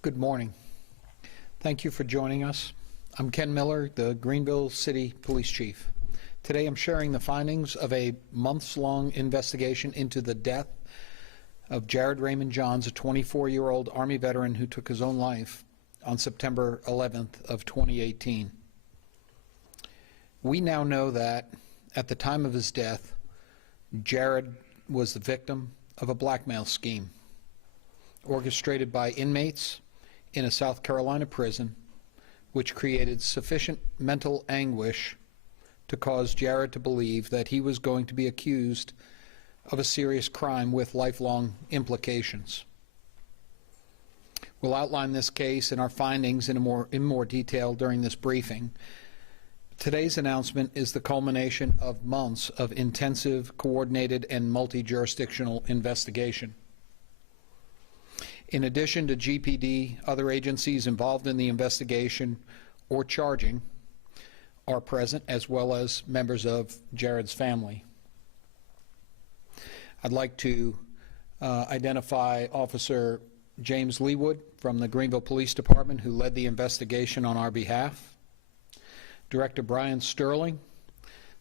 Good morning. Thank you for joining us. I'm Ken Miller, the Greenville City Police Chief. Today I'm sharing the findings of a months-long investigation into the death of Jared Raymond Johns, a 24-year-old Army veteran who took his own life on September 11th of 2018. We now know that at the time of his death, Jared was the victim of a blackmail scheme orchestrated by inmates in a South Carolina prison, which created sufficient mental anguish to cause Jared to believe that he was going to be accused of a serious crime with lifelong implications. We'll outline this case and our findings in more detail during this briefing. Today's announcement is the culmination of months of intensive, coordinated, and multi-jurisdictional investigation. In addition to GPD, other agencies involved in the investigation or charging are present, as well as members of Jared's family. I'd like to identify Officer James Leewood from the Greenville Police Department, who led the investigation on our behalf. Director Brian Sterling,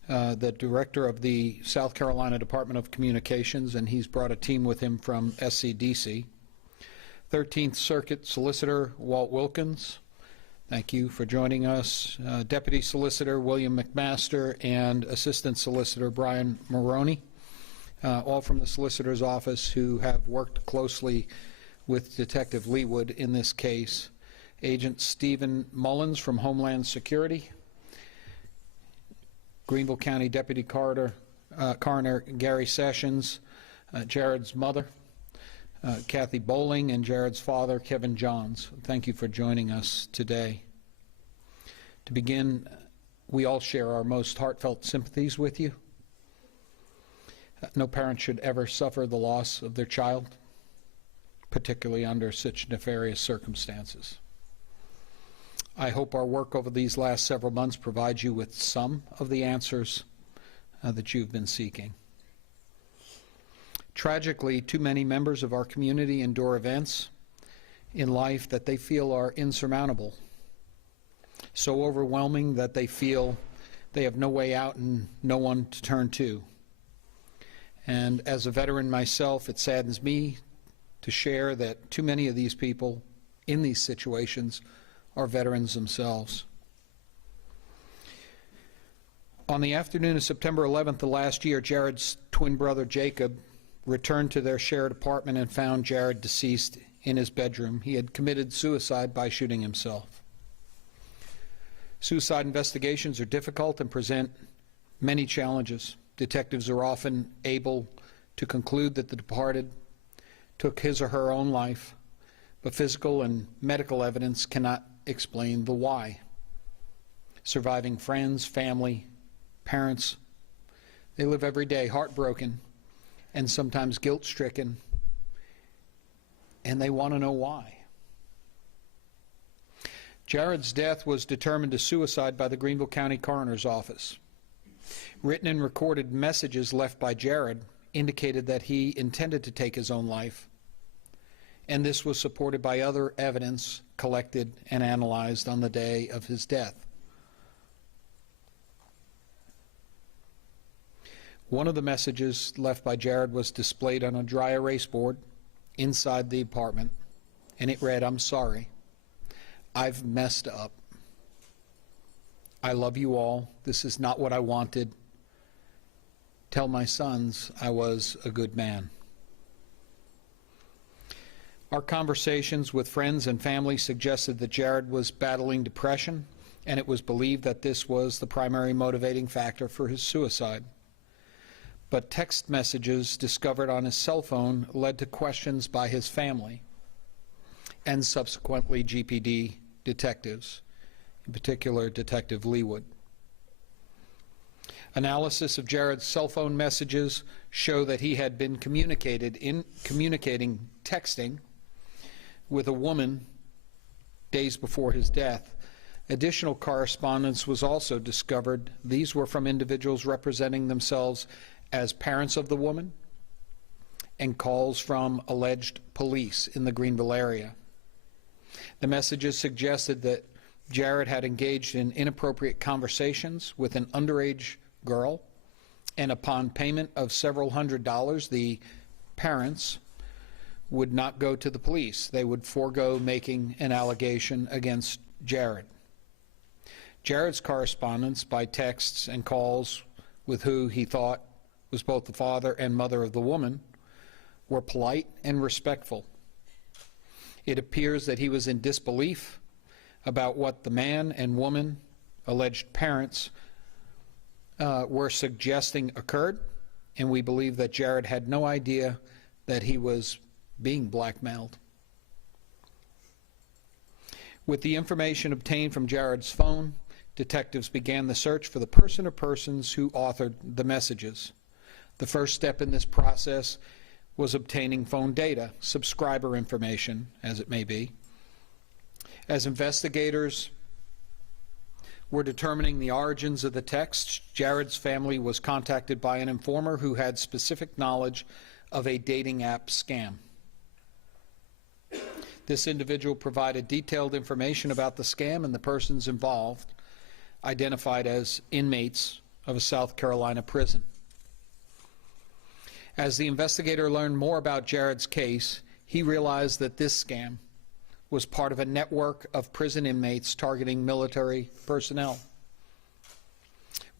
the director of the South Carolina Department of Communications, and he's brought a team with him from SCDC. 13th Circuit Solicitor Walt Wilkins, thank you for joining us. Deputy Solicitor William McMaster and Assistant Solicitor Brian Maroney, all from the Solicitor's Office, who have worked closely with Detective Leewood in this case. Agent Stephen Mullins from Homeland Security. Greenville County Deputy Coroner Gary Sessions, Jared's mother, Kathy Bowling, and Jared's father, Kevin Johns. Thank you for joining us today. To begin, we all share our most heartfelt sympathies with you. No parent should ever suffer the loss of their child, particularly under such nefarious circumstances. I hope our work over these last several months provides you with some of the answers that you've been seeking. Tragically, too many members of our community endure events in life that they feel are insurmountable, so overwhelming that they feel they have no way out and no one to turn to. And as a veteran myself, it saddens me to share that too many of these people in these situations are veterans themselves. On the afternoon of September 11th of last year, Jared's twin brother Jacob returned to their shared apartment and found Jared deceased in his bedroom. He had committed suicide by shooting himself. Suicide investigations are difficult and present many challenges. Detectives are often able to conclude that the departed took his or her own life, but physical and medical evidence cannot explain the why. Surviving friends, family, parents, they live every day heartbroken and sometimes guilt-stricken, and they want to know why. Jared's death was determined as suicide by the Greenville County Coroner's Office. Written and recorded messages left by Jared indicated that he intended to take his own life, and this was supported by other evidence collected and analyzed on the day of his death. One of the messages left by Jared was displayed on a dry erase board inside the apartment, and it read, "I'm sorry. I've messed up. I love you all. This is not what I wanted. Tell my sons I was a good man." Our conversations with friends and family suggested that Jared was battling depression, and it was believed that this was the primary motivating factor for his suicide. But text messages discovered on his cell phone led to questions by his family and subsequently GPD detectives, in particular Detective Leewood. Analysis of Jared's cell phone messages show that he had been communicating texting with a woman days before his death. Additional correspondence was also discovered. These were from individuals representing themselves as parents of the woman and calls from alleged police in the Greenville area. The messages suggested that Jared had engaged in inappropriate conversations with an underage girl, and upon payment of several $100s, the parents would not go to the police. They would forego making an allegation against Jared. Jared's correspondence by texts and calls with who he thought was both the father and mother of the woman were polite and respectful. It appears that he was in disbelief about what the man and woman, alleged parents, were suggesting occurred, and we believe that Jared had no idea that he was being blackmailed. With the information obtained from Jared's phone, detectives began the search for the person or persons who authored the messages. The first step in this process was obtaining phone data, subscriber information, as it may be. As investigators were determining the origins of the texts, Jared's family was contacted by an informer who had specific knowledge of a dating app scam. This individual provided detailed information about the scam and the persons involved, identified as inmates of a South Carolina prison. As the investigator learned more about Jared's case, he realized that this scam was part of a network of prison inmates targeting military personnel.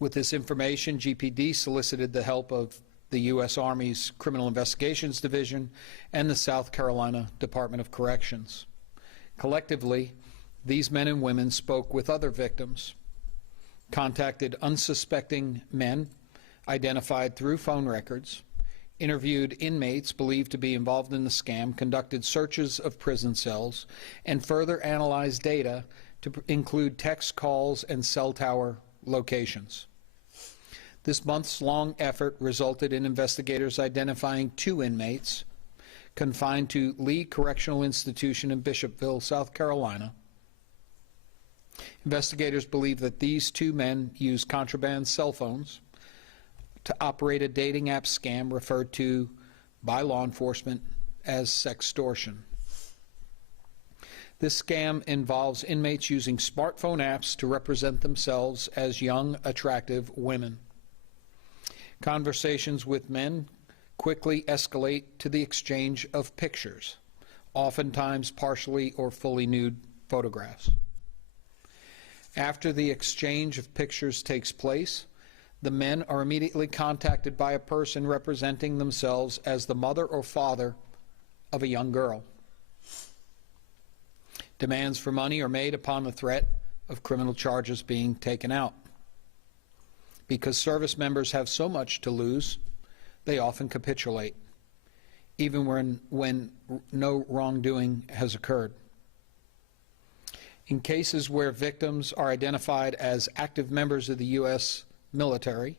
With this information, GPD solicited the help of the U.S. Army's Criminal Investigations Division and the South Carolina Department of Corrections. Collectively, these men and women spoke with other victims, contacted unsuspecting men identified through phone records, interviewed inmates believed to be involved in the scam, conducted searches of prison cells, and further analyzed data to include text calls and cell tower locations. This months-long effort resulted in investigators identifying 2 inmates confined to Lee Correctional Institution in Bishopville, South Carolina. Investigators believe that these 2 men used contraband cell phones to operate a dating app scam referred to by law enforcement as sextortion. This scam involves inmates using smartphone apps to represent themselves as young, attractive women. Conversations with men quickly escalate to the exchange of pictures, oftentimes partially or fully nude photographs. After the exchange of pictures takes place, the men are immediately contacted by a person representing themselves as the mother or father of a young girl. Demands for money are made upon the threat of criminal charges being taken out. Because service members have so much to lose, they often capitulate, even when no wrongdoing has occurred. In cases where victims are identified as active members of the U.S. military,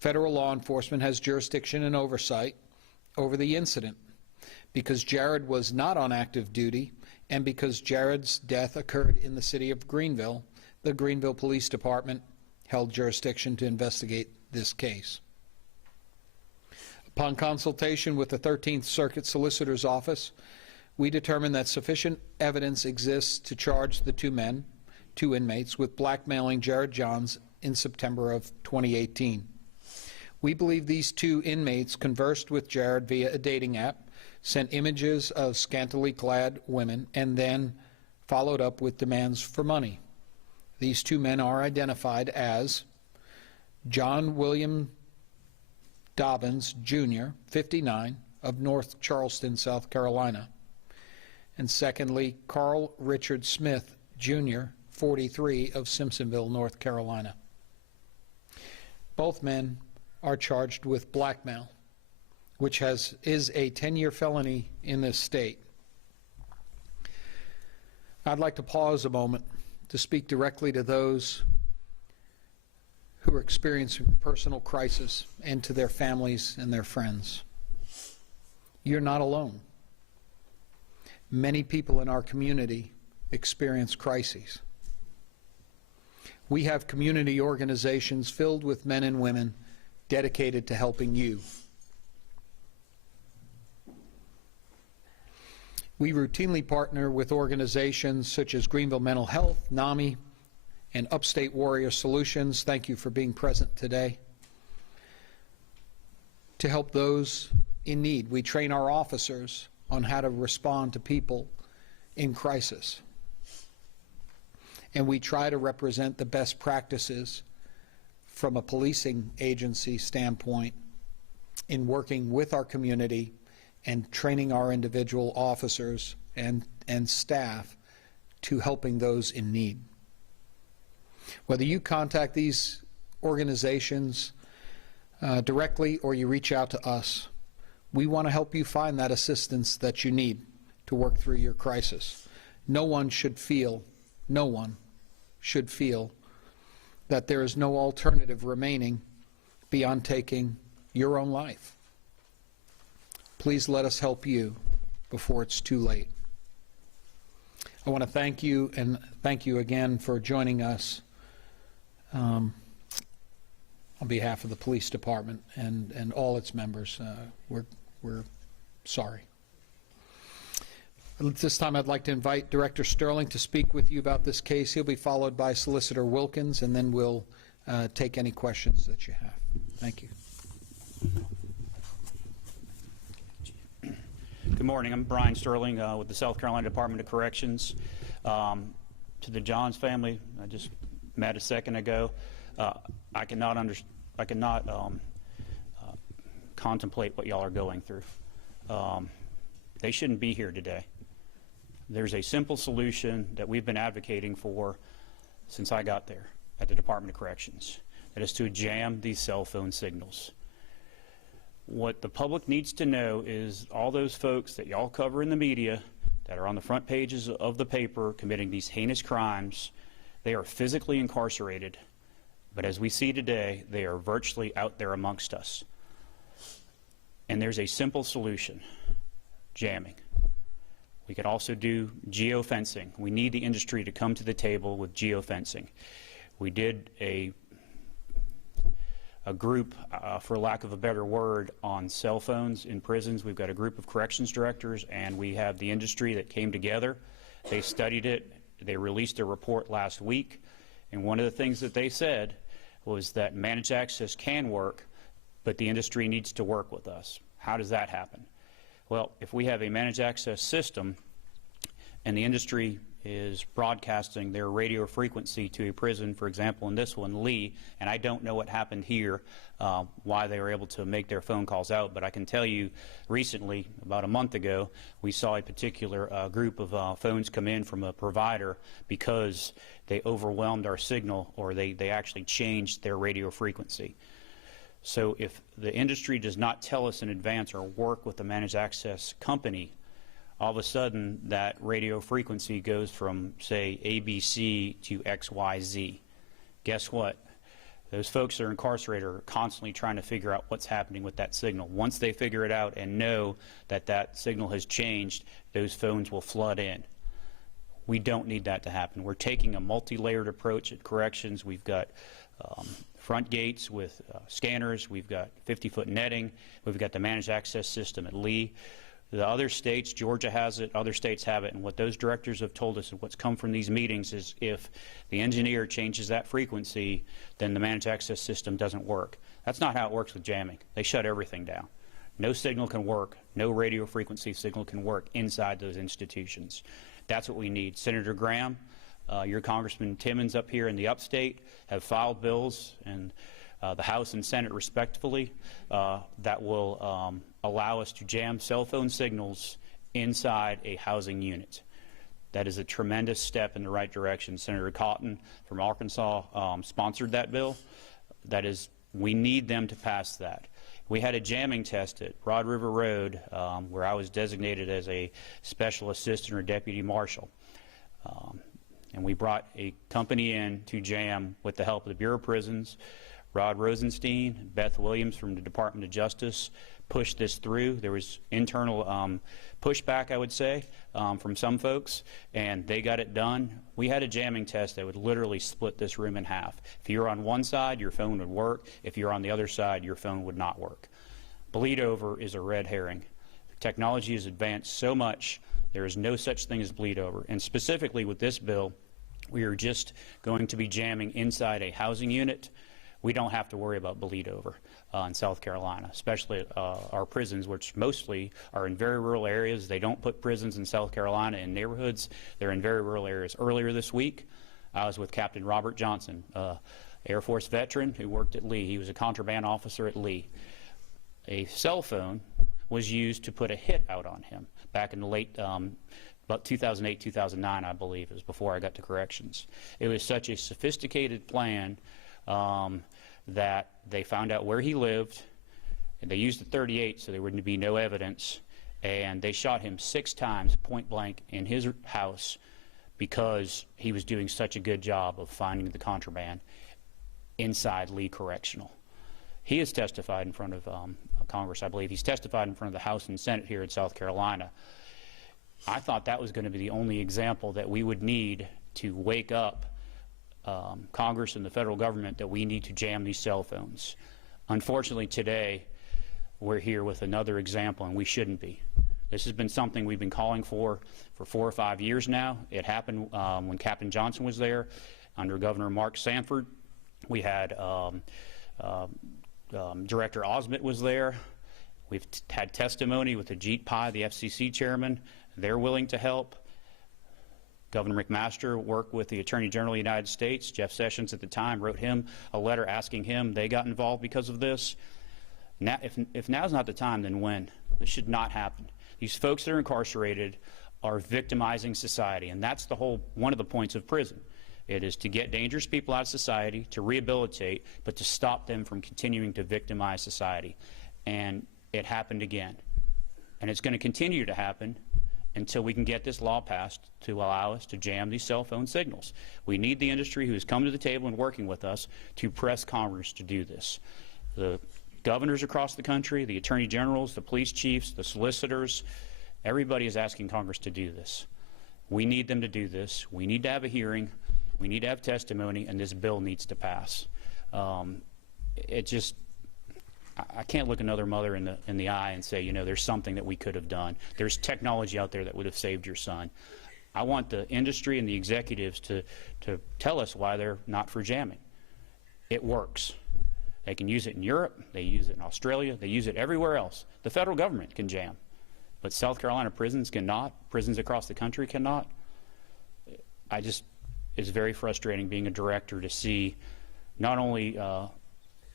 federal law enforcement has jurisdiction and oversight over the incident. Because Jared was not on active duty, and because Jared's death occurred in the city of Greenville, the Greenville Police Department held jurisdiction to investigate this case. Upon consultation with the 13th Circuit Solicitor's Office, we determined that sufficient evidence exists to charge the 2 inmates, with blackmailing Jared Johns in September of 2018. We believe these 2 inmates conversed with Jared via a dating app, sent images of scantily clad women, and then followed up with demands for money. These 2 men are identified as John William Dobbins, Jr., 59, of North Charleston, South Carolina, and secondly, Carl Richard Smith, Jr., 43, of Simpsonville, North Carolina. Both men are charged with blackmail, which is a 10-year felony in this state. I'd like to pause a moment to speak directly to those who are experiencing personal crisis and to their families and their friends. You're not alone. Many people in our community experience crises. We have community organizations filled with men and women dedicated to helping you. We routinely partner with organizations such as Greenville Mental Health, NAMI, and Upstate Warrior Solutions. Thank you for being present today. To help those in need, we train our officers on how to respond to people in crisis. And we try to represent the best practices from a policing agency standpoint in working with our community and training our individual officers and staff to helping those in need. Whether you contact these organizations directly or you reach out to us, we want to help you find that assistance that you need to work through your crisis. No one should feel that there is no alternative remaining beyond taking your own life. Please let us help you before it's too late. I want to thank you, and thank you again for joining us on behalf of the police department and all its members. We're sorry. At this time, I'd like to invite Director Sterling to speak with you about this case. He'll be followed by Solicitor Wilkins, and then we'll take any questions that you have. Thank you. Good morning. I'm Brian Sterling with the South Carolina Department of Corrections. To the Johns family, I just met a second ago. I cannot contemplate what y'all are going through. They shouldn't be here today. There's a simple solution that we've been advocating for since I got there at the Department of Corrections. That is to jam these cell phone signals. What the public needs to know is all those folks that y'all cover in the media that are on the front pages of the paper committing these heinous crimes, they are physically incarcerated, but as we see today, they are virtually out there amongst us. And there's a simple solution: jamming. We could also do geofencing. We need the industry to come to the table with geofencing. We did a group, for lack of a better word, on cell phones in prisons. We've got a group of corrections directors, and we have the industry that came together. They studied it. They released a report last week, and one of the things that they said was that managed access can work, but the industry needs to work with us. How does that happen? Well, if we have a managed access system and the industry is broadcasting their radio frequency to a prison, for example, in this one, Lee, and I don't know what happened here, why they were able to make their phone calls out, but I can tell you recently, about a month ago, we saw a particular group of phones come in from a provider because they overwhelmed our signal, or they actually changed their radio frequency. So if the industry does not tell us in advance or work with the managed access company, all of a sudden that radio frequency goes from, say, ABC to XYZ. Guess what? Those folks that are incarcerated are constantly trying to figure out what's happening with that signal. Once they figure it out and know that that signal has changed, those phones will flood in. We don't need that to happen. We're taking a multi-layered approach at corrections. We've got front gates with scanners. We've got 50-foot netting. We've got the managed access system at Lee. The other states, Georgia has it, other states have it, and what those directors have told us and what's come from these meetings is if the engineer changes that frequency, then the managed access system doesn't work. That's not how it works with jamming. They shut everything down. No signal can work, no radio frequency signal can work inside those institutions. That's what we need. Senator Graham, your Congressman Timmons up here in the upstate have filed bills, and the House and Senate respectively, that will allow us to jam cell phone signals inside a housing unit. That is a tremendous step in the right direction. Senator Cotton from Arkansas sponsored that bill. That is, we need them to pass that. We had a jamming test at Broad River Road where I was designated as a special assistant or deputy marshal. And we brought a company in to jam with the help of the Bureau of Prisons. Rod Rosenstein, Beth Williams from the Department of Justice pushed this through. There was internal pushback, I would say, from some folks, and they got it done. We had a jamming test that would literally split this room in half. If you're on one side, your phone would work. If you're on the other side, your phone would not work. Bleed over is a red herring. Technology has advanced so much There is no such thing as bleed over. And specifically with this bill, we are just going to be jamming inside a housing unit. We don't have to worry about bleed over in South Carolina, especially our prisons, which mostly are in very rural areas. They don't put prisons in South Carolina in neighborhoods. They're in very rural areas. Earlier this week, I was with Captain Robert Johnson, Air Force veteran who worked at Lee. He was a contraband officer at Lee. A cell phone was used to put a hit out on him back in the late, about 2008, 2009, I believe. It was before I got to corrections. It was such a sophisticated plan that they found out where he lived, and they used the .38 so there would be no evidence, and they shot him 6 times point blank in his house because he was doing such a good job of finding the contraband inside Lee Correctional. He has testified in front of Congress, I believe. He's testified in front of the House and Senate here in South Carolina. I thought that was going to be the only example that we would need to wake up Congress and the federal government that we need to jam these cell phones. Unfortunately, today, we're here with another example, and we shouldn't be. This has been something we've been calling for 4 or 5 years now. It happened when Captain Johnson was there under Governor Mark Sanford. We had Director Osment was there. We've had testimony with Ajit Pai, the FCC chairman. They're willing to help. Governor McMaster worked with the Attorney General of the United States. Jeff Sessions at the time wrote him a letter asking him. They got involved because of this. Now, if now's not the time, then when? This should not happen. These folks that are incarcerated are victimizing society, and that's one of the points of prison. It is to get dangerous people out of society, to rehabilitate, but to stop them from continuing to victimize society. And it happened again. And it's going to continue to happen until we can get this law passed to allow us to jam these cell phone signals. We need the industry who has come to the table and working with us to press Congress to do this. The governors across the country, the attorney generals, the police chiefs, the solicitors, everybody is asking Congress to do this. We need them to do this. We need to have a hearing. We need to have testimony, and this bill needs to pass. I can't look another mother in the eye and say, you know, there's something that we could have done. There's technology out there that would have saved your son. I want the industry and the executives to tell us why they're not for jamming. It works. They can use it in Europe. They use it in Australia. They use it everywhere else. The federal government can jam, but South Carolina prisons cannot. Prisons across the country cannot. It's very frustrating being a director to see not only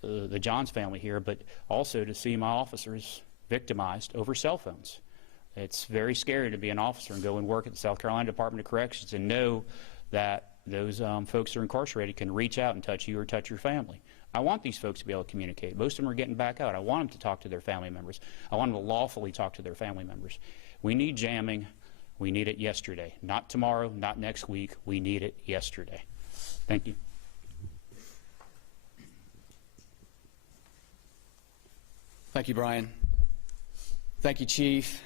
the Johns family here, but also to see my officers victimized over cell phones. It's very scary to be an officer and go and work at the South Carolina Department of Corrections and know that those folks that are incarcerated can reach out and touch you or touch your family. I want these folks to be able to communicate. Most of them are getting back out. I want them to talk to their family members. I want them to lawfully talk to their family members. We need jamming. We need it yesterday. Not tomorrow, not next week. We need it yesterday. Thank you. Thank you, Brian. Thank you, Chief.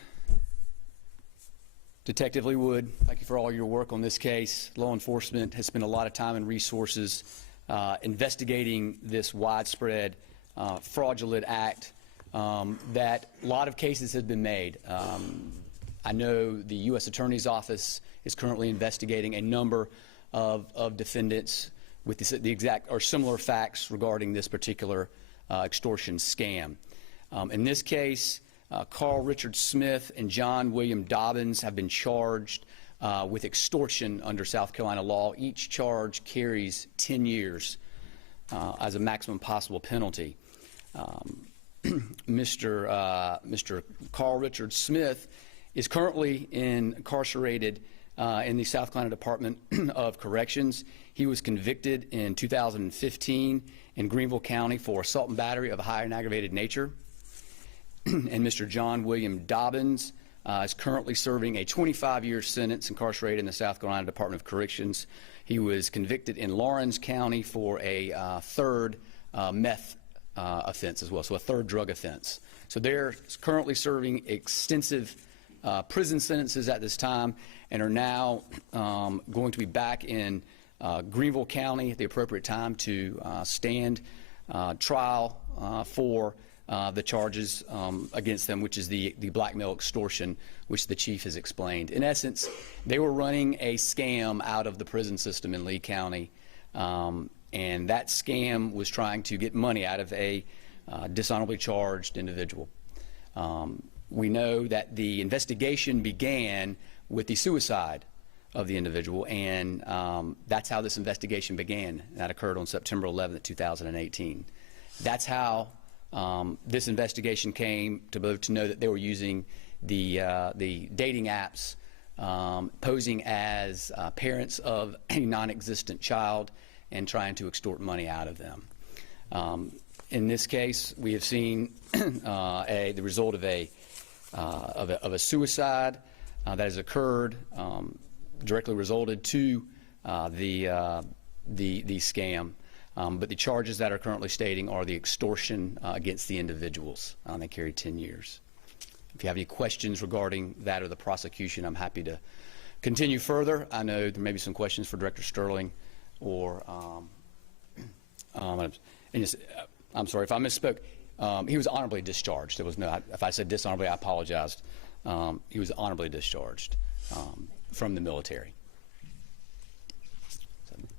Detective Leewood, thank you for all your work on this case. Law enforcement has spent a lot of time and resources investigating this widespread fraudulent act that a lot of cases have been made. I know the U.S. Attorney's Office is currently investigating a number of defendants with the exact or similar facts regarding this particular extortion scam. In this case, Carl Richard Smith and John William Dobbins have been charged with extortion under South Carolina law. Each charge carries 10 years as a maximum possible penalty. Mr. Carl Richard Smith is currently incarcerated in the South Carolina Department of Corrections. He was convicted in 2015 in Greenville County for assault and battery of a high and aggravated nature. And Mr. John William Dobbins is currently serving a 25-year sentence incarcerated in the South Carolina Department of Corrections. He was convicted in Lawrence County for a third meth offense as well, so a third drug offense. So they're currently serving extensive prison sentences at this time and are now going to be back in Greenville County at the appropriate time to stand trial for the charges against them, which is the blackmail extortion, which the chief has explained. In essence, they were running a scam out of the prison system in Lee County, and that scam was trying to get money out of a dishonorably charged individual. We know that the investigation began with the suicide of the individual, and that's how this investigation began. That occurred on September 11th, 2018. That's how this investigation came to know that they were using the dating apps, posing as parents of a non-existent child and trying to extort money out of them. In this case, we have seen the result of a suicide that has occurred, directly resulted to the scam. But the charges that are currently stating are the extortion against the individuals. They carry 10 years. If you have any questions regarding that or the prosecution, I'm happy to continue further. I know there may be some questions for Director Sterling, or I'm sorry if I misspoke. He was honorably discharged. There was no. If I said dishonorably, I apologized. He was honorably discharged from the military. Does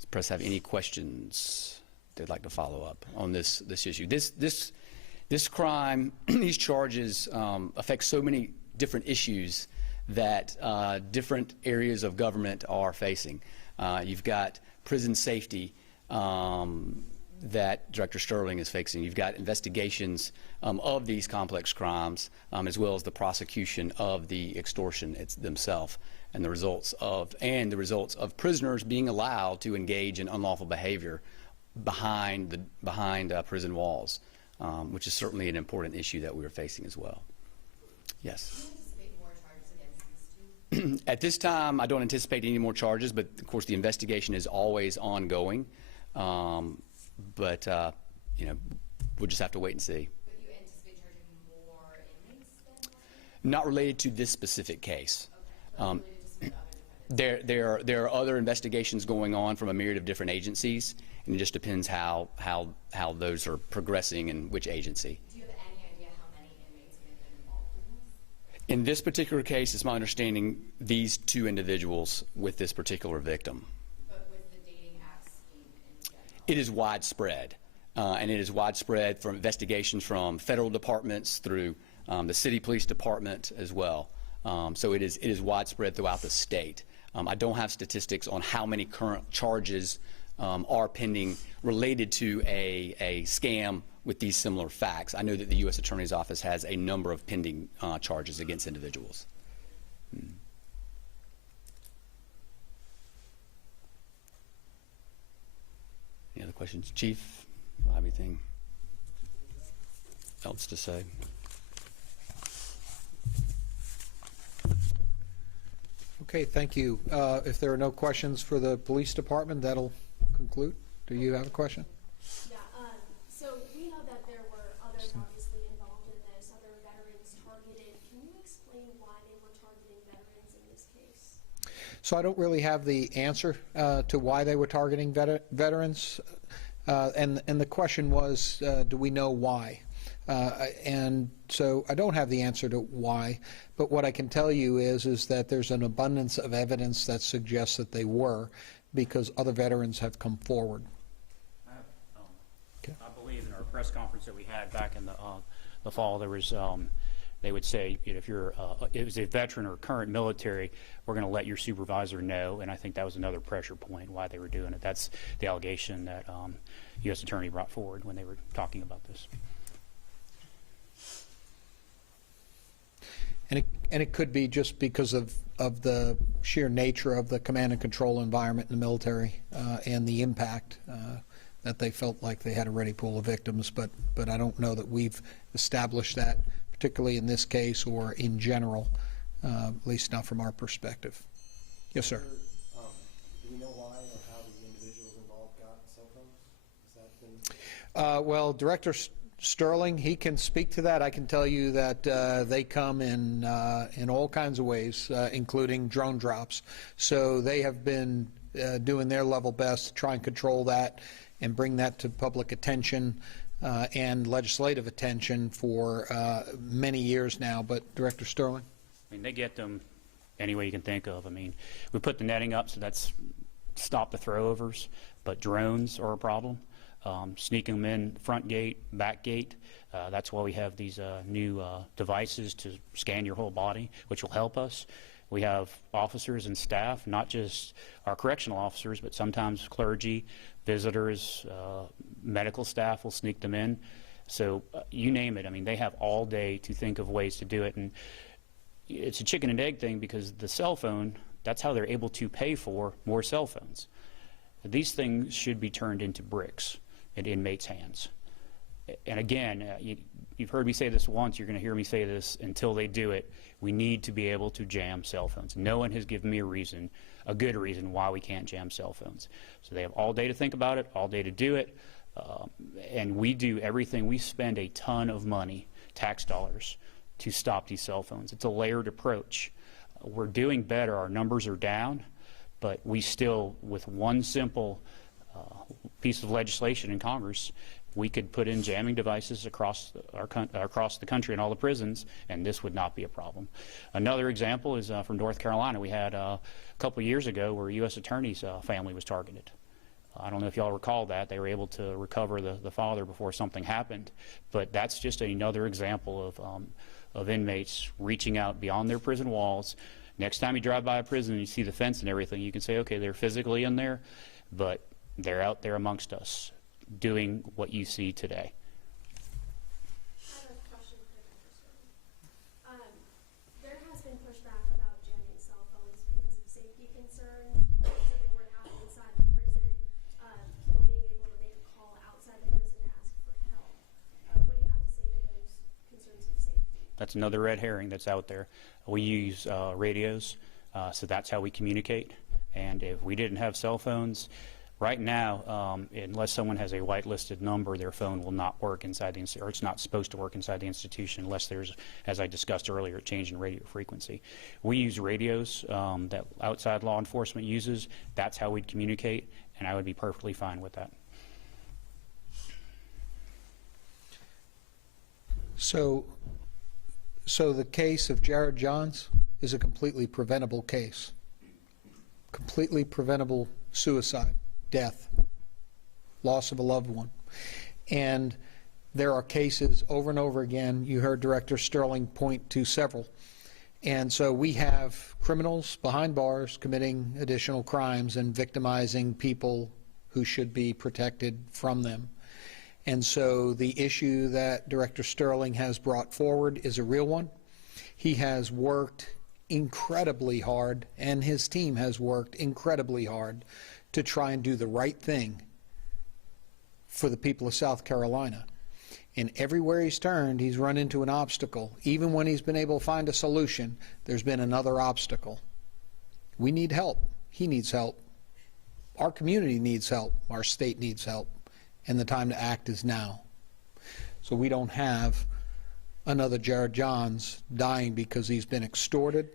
the press have any questions they'd like to follow up on this issue? This crime, these charges affect so many different issues that different areas of government are facing. You've got prison safety that Director Sterling is facing. You've got investigations of these complex crimes, as well as the prosecution of the extortion themselves, and the results of prisoners being allowed to engage in unlawful behavior behind prison walls, which is certainly an important issue that we are facing as well. Yes. Do you anticipate more charges against these two? At this time, I don't anticipate any more charges, but of course the investigation is always ongoing. But we'll just have to wait and see. But you anticipate charging more inmates than? Not related to this specific case. Okay. Related to some other defendants? There are other investigations going on from a myriad of different agencies, and it just depends how those are progressing and which agency. Do you have any idea how many inmates may have been involved in this? In this particular case, it's my understanding these two individuals with this particular victim. But with the dating app scheme in general? It is widespread, and it is widespread from investigations from federal departments through the city police department as well. So it is widespread throughout the state. I don't have statistics on how many current charges are pending related to a scam with these similar facts. I know that the U.S. Attorney's Office has a number of pending charges against individuals. Any other questions? Chief, do you have anything else to say? Okay, thank you. If there are no questions for the police department, that'll conclude. Do you have a question? Yeah, so we know that there were others obviously involved in this, other veterans targeted. Can you explain why they were targeting veterans in this case? So I don't really have the answer to why they were targeting veterans. And the question was, do we know why? And so I don't have the answer to why, but what I can tell you is that there's an abundance of evidence that suggests that they were, because other veterans have come forward. I believe in our press conference that we had back in the fall, there was they would say, if you're it was a veteran or current military, we're going to let your supervisor know, and I think that was another pressure point why they were doing it. That's the allegation that U.S. Attorney brought forward when they were talking about this. And it could be just because of the sheer nature of the command and control environment in the military and the impact that they felt like they had a ready pool of victims. But I don't know that we've established that, particularly in this case or in general, at least not from our perspective. Yes, sir. Do we know why or how the individuals involved got cell phones? Is that been... Well, Director Sterling, he can speak to that. I can tell you that they come in all kinds of ways, including drone drops. So they have been doing their level best to try and control that and bring that to public attention. and legislative attention for many years now. But Director Sterling? I mean, they get them any way you can think of. I mean, we put the netting up, so that's stop the throwovers, but drones are a problem. Sneaking them in front gate, back gate. That's why we have these new devices to scan your whole body, which will help us. We have officers and staff, not just our correctional officers, but sometimes clergy, visitors, medical staff will sneak them in. So you name it. I mean, they have all day to think of ways to do it. And it's a chicken and egg thing, because the cell phone, that's how they're able to pay for more cell phones. These things should be turned into bricks in inmates' hands. And again, you've heard me say this once, you're going to hear me say this until they do it. We need to be able to jam cell phones. No one has given me a good reason why we can't jam cell phones. So they have all day to think about it, all day to do it, and we do everything. We spend a ton of money, tax dollars, to stop these cell phones. It's a layered approach. We're doing better. Our numbers are down, but we still, with one simple piece of legislation in Congress, we could put in jamming devices across the country in all the prisons, and this would not be a problem. Another example is from North Carolina. We had a couple of years ago where a U.S. attorney's family was targeted. I don't know if y'all recall that. They were able to recover the father before something happened, but that's just another example of inmates reaching out beyond their prison walls. Next time you drive by a prison and you see the fence and everything, you can say, okay, they're physically in there, but they're out there amongst us, doing what you see today. I have a question for Dr. Sterling. There has been pushback about jamming cell phones because of safety concerns. If something were to happen inside the prison, people being able to make a call outside the prison to ask for help. What do you have to say to those concerns of safety? That's another red herring that's out there. We use radios, so that's how we communicate. And if we didn't have cell phones, right now, unless someone has a whitelisted number, their phone will not work inside the or it's not supposed to work inside the institution unless there's, as I discussed earlier, a change in radio frequency. We use radios that outside law enforcement uses. That's how we'd communicate, and I would be perfectly fine with that. So the case of Jared Johns is a completely preventable case. Completely preventable suicide, death, loss of a loved one. And there are cases over and over again. You heard Director Sterling point to several. And so we have criminals behind bars committing additional crimes and victimizing people who should be protected from them. And so the issue that Director Sterling has brought forward is a real one. He has worked incredibly hard, and his team has worked incredibly hard to try and do the right thing for the people of South Carolina. And everywhere he's turned, he's run into an obstacle. Even when he's been able to find a solution, there's been another obstacle. We need help. He needs help. Our community needs help. Our state needs help. And the time to act is now. So we don't have another Jared Johns dying because he's been extorted,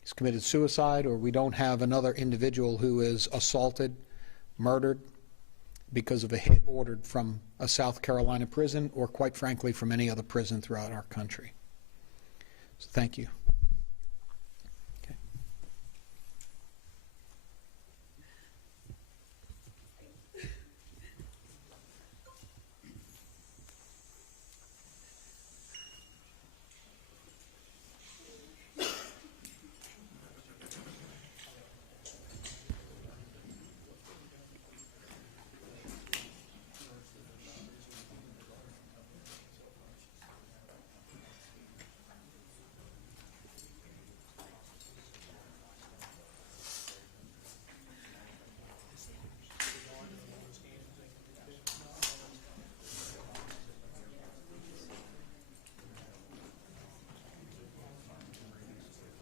he's committed suicide, or we don't have another individual who is assaulted, murdered because of a hit ordered from a South Carolina prison, or quite frankly from any other prison throughout our country. So thank you.